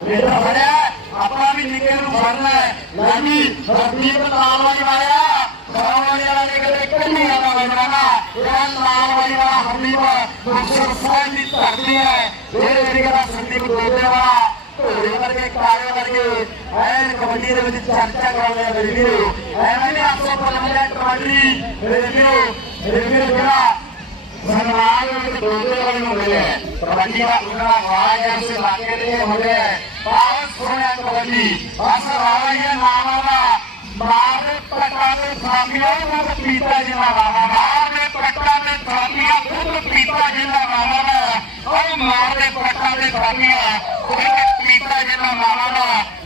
ਮੇਰਾ ਫੜਿਆ। ਆਪਾਂ ਵੀ ਨਿੱਕੇ ਨੂੰ ਫੜਨਾ ਹੈ। ਲਾਜੀ ਹਰਦੀਪ ਲਾਲ ਵਾਲੀ ਆਇਆ ਖਾਣੇ ਵਾਲੇ ਕਿਤੇ ਕੱਢੀ ਆਣਾ ਵਜਣਾ ਇਹ ਲਾਲ ਵਾਲੀ ਵਾਲਾ ਹਰਦੀਪ ਮੁਕਤਸਰ ਸਾਹਿਬ ਦੀ ਧਰਤੀ ਹੈ। ਇਹ ਜਿਹੜੀ ਦਾ ਸੰਦੀਪ ਦੋਦੇ ਵਾਲਾ ਢੋਲੇ ਵਰਗੇ, ਕਾਲੇ ਵਰਗੇ, ਐਨ ਕਬੱਡੀ ਦੇ ਵਿੱਚ ਚਰਚਾ ਕਰਾਉਂਦੇ ਆ ਮੇਰੇ ਵੀਰੋ। ਐਵੇਂ ਨਹੀਂ ਆਪਸੋ ਪਰਮਨੈਂਟ ਕਬੱਡੀ। ਮੇਰੇ ਵੀਰੋ ਮੇਰੇ ਵੀਰੋ, ਜਿਹੜਾ ਸਨਮਾਨ ਦੋਦੇ ਵਾਲੇ ਨੂੰ ਮਿਲਿਆ। ਕਬੱਡੀ ਦਾ ਉਹਨਾਂ ਆਵਾਜ਼ ਹੈ ਉਸ ਇਲਾਕੇ ਦੇ ਹੋ ਰਿਹਾ ਹੈ ਬਹੁਤ ਸੋਹਣਾ ਕਬੱਡੀ ਬਸ ਰਾਵਾ ਇਹ ਨਾਮ ਆਵਾ ਮਾਰ ਦੇ ਪੱਟਾ ਦੇ ਥਾਮੀਆਂ ਨੂੰ ਪੀਤਾ ਜਿਹਾ ਵਾਵਾ ਮਾਰ ਦੇ ਪੱਟਾ ਦੇ ਥਾਮੀਆਂ ਖੁਦ ਪੀਤਾ ਜਿਹਾ ਵਾਵਾ ਉਹ ਮਾਰ ਦੇ ਪੱਟਾ ਦੇ ਥਾਮੀਆਂ ਖੁਦ ਪੀਤਾ ਜਿਹਾ ਵਾਵਾ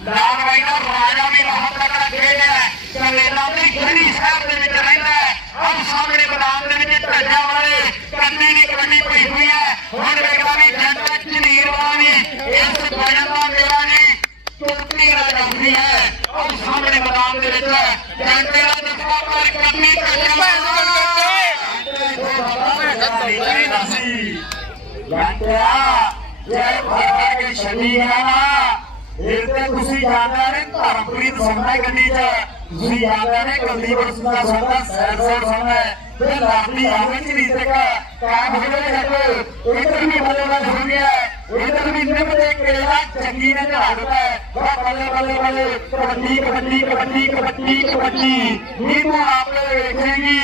ਲਾਲ ਵਾਈ ਦਾ ਰਾਜਾ ਵੀ ਬਹੁਤ ਤਕੜਾ ਖੇਡ ਹੈ ਕਨੇਡਾ ਦੀ ਗੜੀ ਸਾਹਿਬ ਦੇ ਵਿੱਚ ਰਹਿੰਦਾ ਹੈ ਆਹ ਸਾਹਮਣੇ ਮੈਦਾਨ ਦੇ ਵਿੱਚ ਢੱਡਿਆਂ ਵਾਲੇ ਕੰਨੀ ਦੀ ਕਬੱਡੀ ਪਈ ਹੋਈ ਹੈ ਹੁਣ ਵੇਖਦਾ ਵੀ ਜੰਟਾ ਝਨੀਰ ਵਾਲਾ ਵੀ ਇਸ ਬਜਨ ਦਾ ਮੇਰਾ ਨਹੀਂ ਚੁੱਪੀ ਨਾਲ ਜਾਂਦੀ ਹੈ ਆਹ ਸਾਹਮਣੇ ਮੈਦਾਨ ਦੇ ਵਿੱਚ ਜੰਟੇ ਦਾ ਦਫਾ ਪਰ ਕੰਨੀ ਢੱਡਿਆਂ ਵਾਲਾ ਜੰਟਿਆ ਇਹ ਭਾਰਤ ਕੇ ਛੱਡੀ ਗਿਆ ਨਾ ਤੁਸੀਂ ਜਾਣਦੇ ਨੇ ਧਰਮਪ੍ਰੀਤ ਸੰਘਾ ਗੱਡੀ 'ਚ ਤੁਸੀਂ ਜਾਣਦੇ ਨੇ ਕੁਲਦੀਪ ਸਿੰਘ ਦਾ ਸੰਘਾ ਸੈਰ ਸੈਰ ਸੰਘਾ ਤੇ ਲਾਡੀ ਆਵੇ ਚ ਰੀਤਕ ਕਾਮ ਹੋ ਗਏ ਹੱਥ ਇਧਰ ਵੀ ਬੱਲੇ ਬੱਲੇ ਗਿਆ ਇਧਰ ਵੀ ਨਿੰਮ ਦੇ ਕੇਲਾ ਚੰਗੀ ਨੇ ਝਾੜਦਾ ਬਾ ਬੱਲੇ ਬੱਲੇ ਬੱਲੇ ਕਬੱਡੀ ਕਬੱਡੀ ਕਬੱਡੀ ਕਬੱਡੀ ਕਬੱਡੀ ਨੀਮੂ ਆਪੇ ਵੇਖੇਗੀ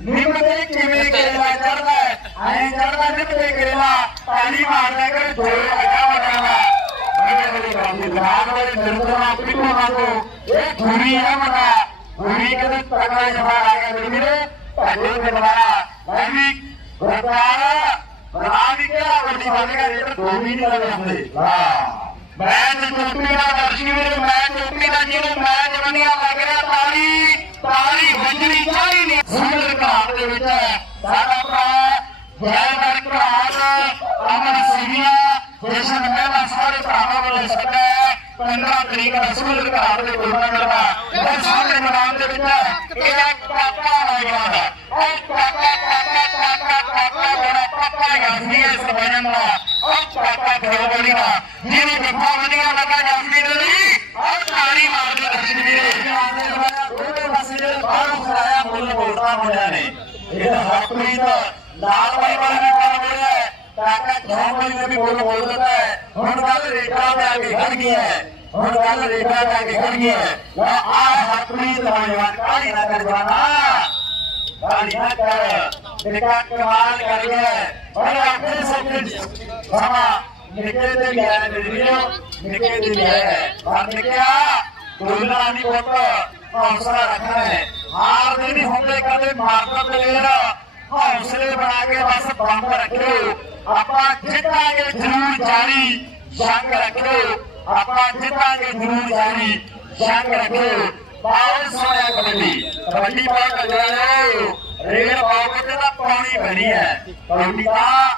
ਨਿੰਮ ਦੇ ਕਿਵੇਂ ਕੇਲਾ ਚੜਦਾ ਐ ਚੜਦਾ ਨਿੰਮ ਦੇ ਕੇਲਾ। ਪਾਣੀ ਮਾਰਦਾ ਕਰ ਢੋਲ ਲਗਾ ਵਗਾਵਾ ਲਾਲ ਵਾਲੇ ਨਿਰਮਲਾ ਪਿੱਟੂ ਵਾਂਗੂ ਇਹ ਧੂਰੀ ਹੈ ਮਨਾ ਧੂਰੀ ਕਦੇ ਤਗੜਾ ਜਮਾ ਆ ਗਿਆ ਮੇਰੇ ਵੀਰੇ। ਭਾਜੋ ਦੇ ਦੁਆਰਾ ਐਵੇਂ ਗੁਰਦਾਰ ਵੱਡੀ ਬਣ ਗਿਆ ਦੋ ਵੀ ਨਹੀਂ ਲੱਗੇ ਹੁੰਦੇ ਵਾਹ ਮੈਂ ਤੇ ਦਾ ਦਰਸ਼ੀ ਵੀਰੇ। ਮੈਂ ਚੋਟੀ ਦਾ ਜਿਹਨੂੰ ਮੈਂ ਜਵਨੀਆਂ ਲੱਗ ਰਿਹਾ। ਤਾਲੀ ਤਾਲੀ ਵੱਜਣੀ ਚਾਹੀਦੀ ਸੁੰਦਰ ਘਾਟ ਦੇ ਵਿੱਚ ਸਾਡਾ ਭਰਾ ਭਰਾਵਾਂ ਵੱਲੋਂ 15 ਤਰੀਕ ਰਸੂਲ ਘਾਟ ਦੇ ਟੂਰਨਾਮੈਂਟ ਦਾ ਇਹ ਸਾਰੇ ਮੈਦਾਨ ਦੇ ਵਿੱਚ ਇਹਦਾ ਕਾਕਾ ਆਏਗਾ ਉਹ ਕਾਕਾ ਕਾਕਾ ਕਾਕਾ ਕਾਕਾ, ਬੜਾ ਪਾਪਾ ਜਾਂਦੀ ਹੈ ਇਸ ਦਾ। ਉਹ ਕਾਕਾ ਖਰੋਬੜੀ ਦਾ। ਜਿਹਨੂੰ ਦੇਖਾ ਵਧੀਆ ਲੱਗਾ ਜਾਂਦੀ ਨਹੀਂ ਉਹ ਤਾੜੀ ਮਾਰਦੇ ਦਰਸ਼ਨ ਵੀਰੇ ਦੋਵੇਂ ਪਾਸੇ ਜਿਹੜੇ ਬਾਹਰੋਂ ਖੜਾਇਆ ਮੁੱਲ ਬੋਲਦਾ ਹੋਇਆ ਨੇ ਇਹ ਹਰਪ੍ਰੀਤ ਲਾਲ ਬਾਈ ਵਾਲਾ ਵੀ ਬੜਾ ਬੋਲਿਆ ਹੈ ਕਾਕਾ ਨੇ ਵੀ ਬੋਲ ਬੋਲ ਦਿੱਤਾ ਹੈ। ਹੁਣ ਗੱਲ ਰੇਖਾ ਤੇ ਆ ਕੇ ਖੜ ਗਈ ਹੈ। ਹੁਣ ਗੱਲ ਰੇਖਾ ਤੇ ਆ ਕੇ ਖੜ ਗਈ ਹੈ। ਆ ਹਰਪ੍ਰੀਤ ਨੌਜਵਾਨ ਕਾਹਦੀ ਨਾ ਕਰ ਜਵਾਨਾ। ਕਾਹਦੀ ਨਾ ਕਰ। ਦੇਖਾ ਕਮਾਲ ਕਰ ਗਿਆ ਔਰ ਆਪਣੇ ਸਭ ਸਮਾਂ ਨਿੱਕੇ ਤੇ ਲਿਆ ਨੇ ਵੀਡੀਓ ਨਿੱਕੇ ਤੇ ਗਿਆ ਹੈ ਪਰ ਨਿੱਕਿਆ ਨਹੀਂ ਪੁੱਤ। ਹੌਸਲਾ ਰੱਖਣਾ ਹੈ। ਹਾਰ ਨਹੀਂ ਹੁੰਦੇ, ਕਦੇ ਮਾਰਦਾ ਪਲੇਅਰ ਹੌਸਲੇ ਬਣਾ ਕੇ ਬਸ ਬੰਬ ਰੱਖਿਓ। ਜ਼ਰੂਰ ਜਾਰੀ ਜੰਗ ਰੱਖਿਓ, ਆਪਾਂ ਜਿੱਤਾਂਗੇ, ਜ਼ਰੂਰ ਜਾਰੀ ਜੰਗ ਰੱਖਿਓ। ਬਹੁਤ ਸੋਹਣਾ ਕਬੱਡੀ ਕਬੱਡੀ ਬਹੁਤ ਜਾਇਓ ਰੇਲ ਬਾਬੇ ਤੇ ਪਾਣੀ ਬਣੀ ਹੈ। ਕਬੱਡੀ ਦਾ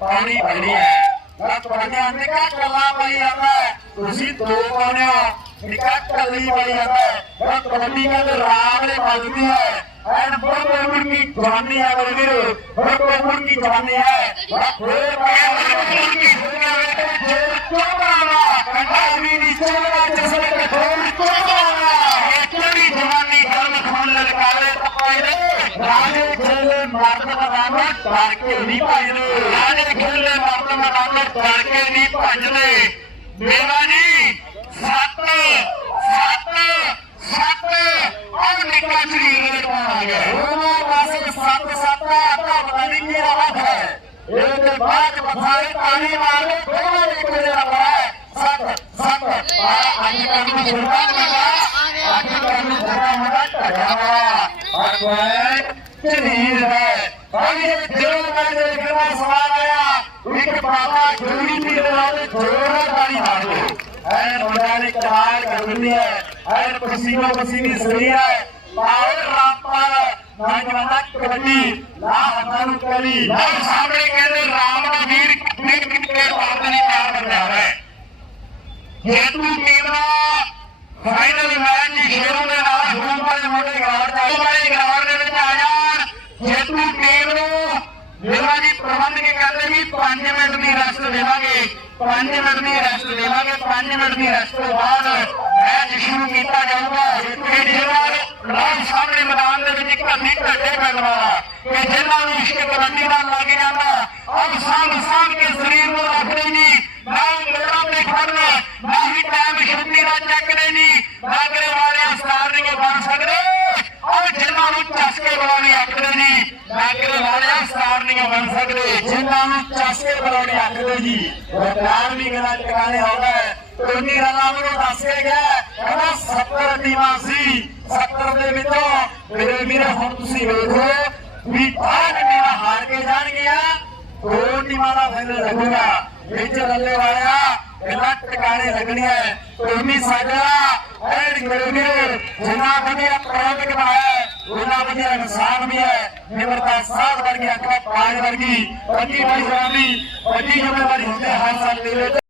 ਪਾਣੀ ਬਣੀ ਹੈ। ਮੈਂ ਤੁਹਾਡੇ ਨਿਕਾ ਕੱਲਾ ਬਈ ਆਂਦਾ ਤੁਸੀਂ ਦੋ ਪਾਉਣੇ ਹੋ ਨਿਕਾ ਕੱਲੀ ਬਈ ਆਂਦਾ ਮੈਂ ਕਬੱਡੀ ਕਹਿੰਦੇ ਰਾਮ ਨੇ ਵੱਜਦੀ ਹੈ। ਐਨ ਬਹੁਤ ਉਮਰ ਕੀ ਜਵਾਨੀ ਹੈ ਮੇਰੇ ਵੀਰ। ਬਹੁਤ ਉਮਰ ਕੀ ਜਵਾਨੀ ਹੈ। ਬੜਾ ਫੇਰ ਕੀ ਰਾਜੇ ਖੇਲੇ ਮਰਦ ਮਦਾਨ ਕਰਕੇ ਨਹੀਂ ਭਜਦੇ ਰਾਜੇ ਖੇਲੇ ਮਰਦ ਮਦਾਨ ਕਰਕੇ ਨਹੀਂ ਭਜਦੇ ਮੇਰਾ ਜੀ ਸੱਤ ਸੱਤ ਸੱਤ ਔਰ ਨਿਕਾ ਸਰੀਰ ਦੇ ਕੋਲ ਆ ਗਿਆ ਉਹਨਾਂ ਪਾਸੇ ਸੱਤ ਸੱਤ ਆਟਾ ਪਤਾ ਨਹੀਂ ਕੀ ਰਾਤ ਹੈ ਇਹਦੇ ਬਾਅਦ ਬਥਾਰੇ ਤਾਲੀ ਮਾਰਦੇ ਦੋਵੇਂ ਇੱਕ ਦੇ ਨਾਲ ਹੈ ਸੱਤ ਸੱਤ ਪਰ ਅੱਜ ਕੱਲ੍ਹ ਨੂੰ ਸੁਣਦਾ ਨਹੀਂ ਅੱਜ ਕੱਲ੍ਹ ਨੂੰ ਸੁਣਦਾ ਹੁੰਦਾ ਢੜਿਆ ਵਾਲਾ ਪਰ ਕੋਈ ਝਨੀਰ ਹੈ ਭਾਈ ਇਹ ਦਿਲੋਂ ਮੈਂ ਦੇਖਣਾ ਸਵਾਲ ਆਇਆ ਇੱਕ ਬਾਬਾ ਜੋੜੀ ਦੀ ਦੇ ਜੋੜਾ ਤਾਲੀ ਮਾਰ ਦੋ ਐਨ ਮੁੰਡਾ ਨੇ ਕਮਾਲ ਕਰ ਦਿੰਦੀ ਕਬੱਡੀ ਲਾ ਹੱਥਾਂ ਨੂੰ ਕਰੀ ਲਾ ਸਾਹਮਣੇ ਕਹਿੰਦੇ ਰਾਮ ਦਾ ਵੀਰ ਕਿੰਨੇ ਕਿੰਨੇ ਬਾਤ ਨਹੀਂ ਪਿਆਰ ਕਰਦਾ ਹੈ ਜੇਤੂ ਟੀਮ ਦਾ ਫਾਈਨਲ ਮੈਚ ਸ਼ੇਰੋਂ ਦੇ ਨਾਲ ਹੂੰਪਾਲ ਮੋਟੇ ਗਰਾਊਂਡ ਦਾ ਵਾਲੇ ਗਰਾਊਂਡ ਦੇ ਵਿੱਚ ਆ ਜਾਣ ਜੇਤੂ ਟੀਮ ਨੂੰ ਜਿਹੜਾ ਜੀ ਪ੍ਰਬੰਧ ਕੇ ਕਹਿੰਦੇ ਵੀ 5 ਮਿੰਟ ਦੀ ਰੈਸਟ ਦੇਵਾਂਗੇ। 5 ਮਿੰਟ ਦੀ ਰੈਸਟ ਦੇਵਾਂਗੇ 5 ਮਿੰਟ ਦੀ ਰੈਸਟ ਤੋਂ ਬਾਅਦ ਮੈਚ ਸ਼ੁਰੂ ਕੀਤਾ ਜਾਊਗਾ ਕਿ ਜਿਹੜਾ ਰਾਜ ਸਾਹਮਣੇ ਮੈਦਾਨ ਦੇ ਵਿੱਚ ਘੱਟੀ ਘੱਟੇ ਕਰਨ ਵਾਲਾ ਕਿ ਜਿਨ੍ਹਾਂ ਨੂੰ ਇਸ਼ਕ ਕਬੱਡੀ ਦਾ ਲੱਗ ਜਾਂਦਾ ਆਪ ਸਾਂਭ ਸਾਂਭ ਕੇ ਸਰੀਰ ਨੂੰ ਰੱਖਦੇ ਨਹੀਂ ਨਾ ਮੋੜਾਂ ਤੇ ਖੜਨਾ ਨਾ ਹੀ ਟਾਈਮ ਛੁੱਟੀ ਦਾ ਚੱਕਦੇ ਨਹੀਂ ਨਾਗਰੇ ਵਾਲੇ ਸਟਾਰ ਨਹੀਂ ਬਣ ਸਕਦੇ ਔਰ ਜਿਨ੍ਹਾਂ ਨੂੰ ਚਸਕੇ ਬੁਲਾਉਣੇ ਆਖਦੇ ਨਹੀਂ ਨਾਗਰੇ ਵਾਲੇ ਸਟਾਰ ਨਹੀਂ ਬਣ ਸਕਦੇ ਜਿਨ੍ਹਾਂ ਨੂੰ ਚਸਕੇ ਬੁਲਾਉਣੇ ਆਖਦੇ ਜੀ। ਵਰਤਾਨ ਵੀ ਗਲਾ ਟਿਕਾਣੇ ਆਉਂਦਾ ਹੈ ਟੋਨੀ ਰਲਾ ਨੂੰ ਦੱਸਿਆ ਗਿਆ, ਕਹਿੰਦਾ 70 ਟੀਮਾਂ ਸੀ 70 ਦੇ ਵਿੱਚੋਂ ਮੇਰੇ ਵੀਰੇ, ਹੁਣ ਤੁਸੀਂ ਵੇਖੋ ਵੀ ਆਹ ਟੀਮਾਂ ਹਾਰ ਕੇ ਜਾਣਗੀਆਂ ਦੋ ਟੀਮਾਂ ਦਾ ਫਾਈਨਲ ਲੱਗੂਗਾ। ਵਿੱਚ ਰੱਲੇ ਵਾਲਿਆ ਗੱਲਾਂ ਟਿਕਾਣੇ ਲੱਗਣੀਆਂ ਟੋਨੀ ਸਾਡਾ ਐਡ ਕਰੋਗੇ ਜਿੰਨਾ ਵਧੀਆ ਪ੍ਰੋਜੈਕਟ ਬਣਾਇਆ ਉਹਨਾਂ ਵਧੀਆ ਇਨਸਾਨ ਵੀ ਹੈ। ਨਿਮਰਤਾ ਸਾਧ ਵਰਗੀ ਅੱਖਾਂ ਪਾਣ ਵਰਗੀ ਵੱਡੀ ਬੜੀ ਵੱਡੀ ਜ਼ਿੰਮੇਵਾਰੀ ਹੁੰਦੇ ਹਰ ਸਾਲ ਦੇ